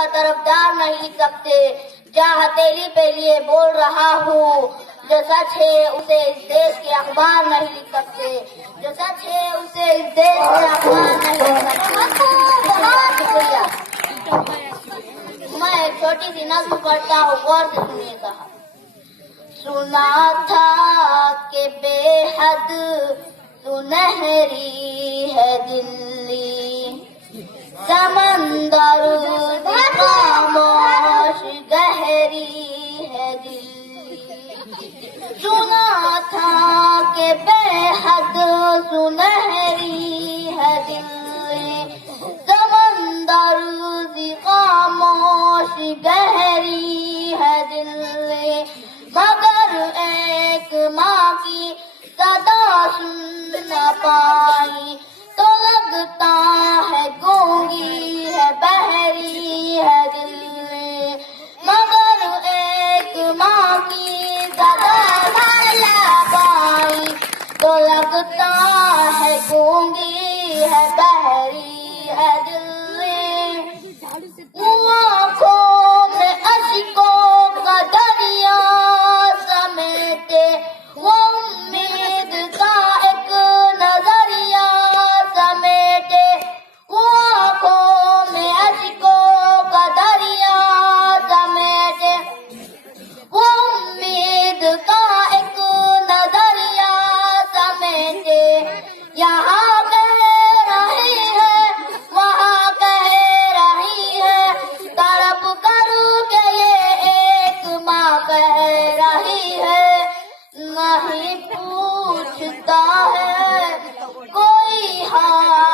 کا طرفدار نہیں لکھ سکتے. جہاں ہتھیلی پہ لیے بول رہا ہوں, جو سچ ہے اسے اس دیش کے اخبار نہیں لکھ سکتے. جو سچ ہے اسے اس دیش کے اخبار نہیں لکھ سکتے. بہت شکریہ. میں ایک چھوٹی سی نظم پڑھتا ہوں, غور سے سنیے صاحب. سنا تھا کہ بے حد سنہری ہے دلی, سمندر خاموش گہری ہے دلی. سنا تھا کہ بے حد سنہری ہے دلی, سمندر خاموش گہری ہے دلی. مگر ایک ماں کی صدا سن نہ پائی تو لگتا ہے گونگی ہے, بہری ہے دل میں. مگر ایک ماں کی صدا نہ پائی تو لگتا ہے گونگی ہے, بہری ہے دل میں.